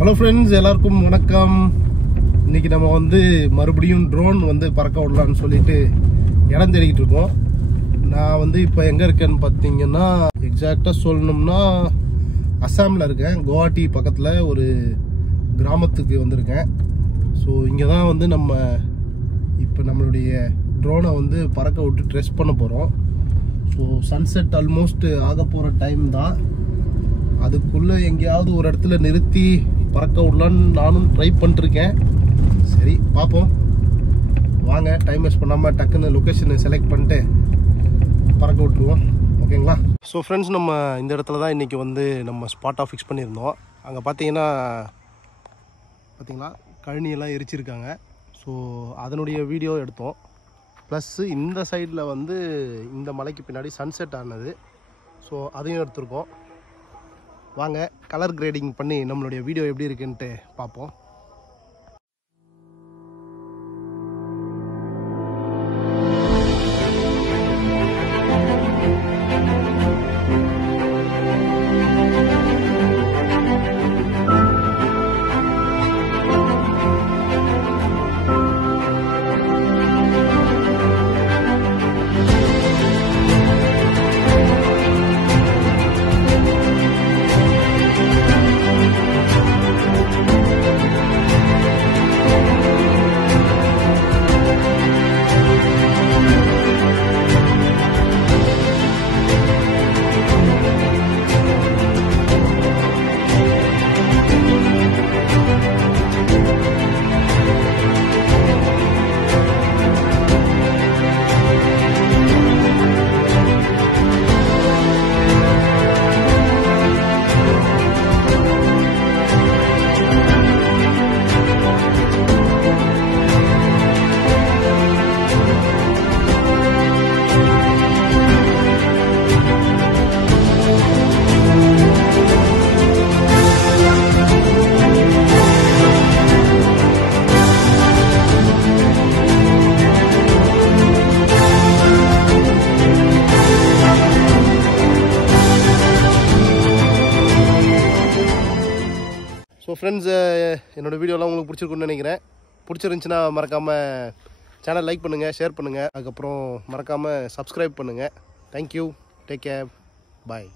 Hello friends, எல்லாருக்கும் வணக்கம். இன்னைக்கு நம்ம மறுபடியும் ட்ரோன் பறக்க விடலான்னு சொல்லிட்டு இடம் தேடிக்கிட்டு இருக்கோம். நான் இப்போ எங்கே இருக்கேன்னு பார்த்தீங்கன்னா, எக்ஸாக்டாக சொல்லணும்னா அஸ்ஸாமில் இருக்கேன். குவாஹாட்டி பக்கத்தில் ஒரு கிராமத்துக்கு வந்திருக்கேன். ஸோ இங்கே தான் நம்ம இப்போ நம்மளுடைய ட்ரோனை பறக்க விட்டு ட்ரெஸ் பண்ண போகிறோம். ஸோ சன்செட் ஆல்மோஸ்ட் ஆக போகிற டைம் தான். அதுக்குள்ளே எங்கேயாவது ஒரு இடத்துல நிறுத்தி பறக்க விடலான்னு நானும் ட்ரை பண்ணிருக்கேன். சரி பார்ப்போம், வாங்க டைம் வேஸ்ட் பண்ணாமல் டக்குன்னு லொக்கேஷனை செலக்ட் பண்ணிட்டு பறக்க விட்டுருவோம். ஓகேங்களா? ஸோ ஃப்ரெண்ட்ஸ், நம்ம இந்த இடத்துல தான் இன்றைக்கி நம்ம ஸ்பாட்டாக ஃபிக்ஸ் பண்ணியிருந்தோம். அங்கே பார்த்தீங்கன்னா கழனியெல்லாம் எரிச்சிருக்காங்க. ஸோ அதனுடைய வீடியோ எடுத்தோம். ப்ளஸ்ஸு இந்த சைடில் இந்த மலைக்கு பின்னாடி சன்செட் ஆனது. ஸோ அதையும் எடுத்திருக்கோம். வாங்க கலர் கிரேடிங் பண்ணி நம்மளுடைய வீடியோ எப்படி இருக்குன்ட்டு பார்ப்போம். ஸோ ஃப்ரெண்ட்ஸ், என்னோடய வீடியோலாம் உங்களுக்கு பிடிச்சிருக்குன்னு நினைக்கிறேன். பிடிச்சிருந்துச்சின்னா மறக்காமல் சேனல் லைக் பண்ணுங்கள், ஷேர் பண்ணுங்கள். அதுக்கப்புறம் மறக்காமல் சப்ஸ்கிரைப் பண்ணுங்கள். தேங்க்யூ, டேக் கேர், பாய்.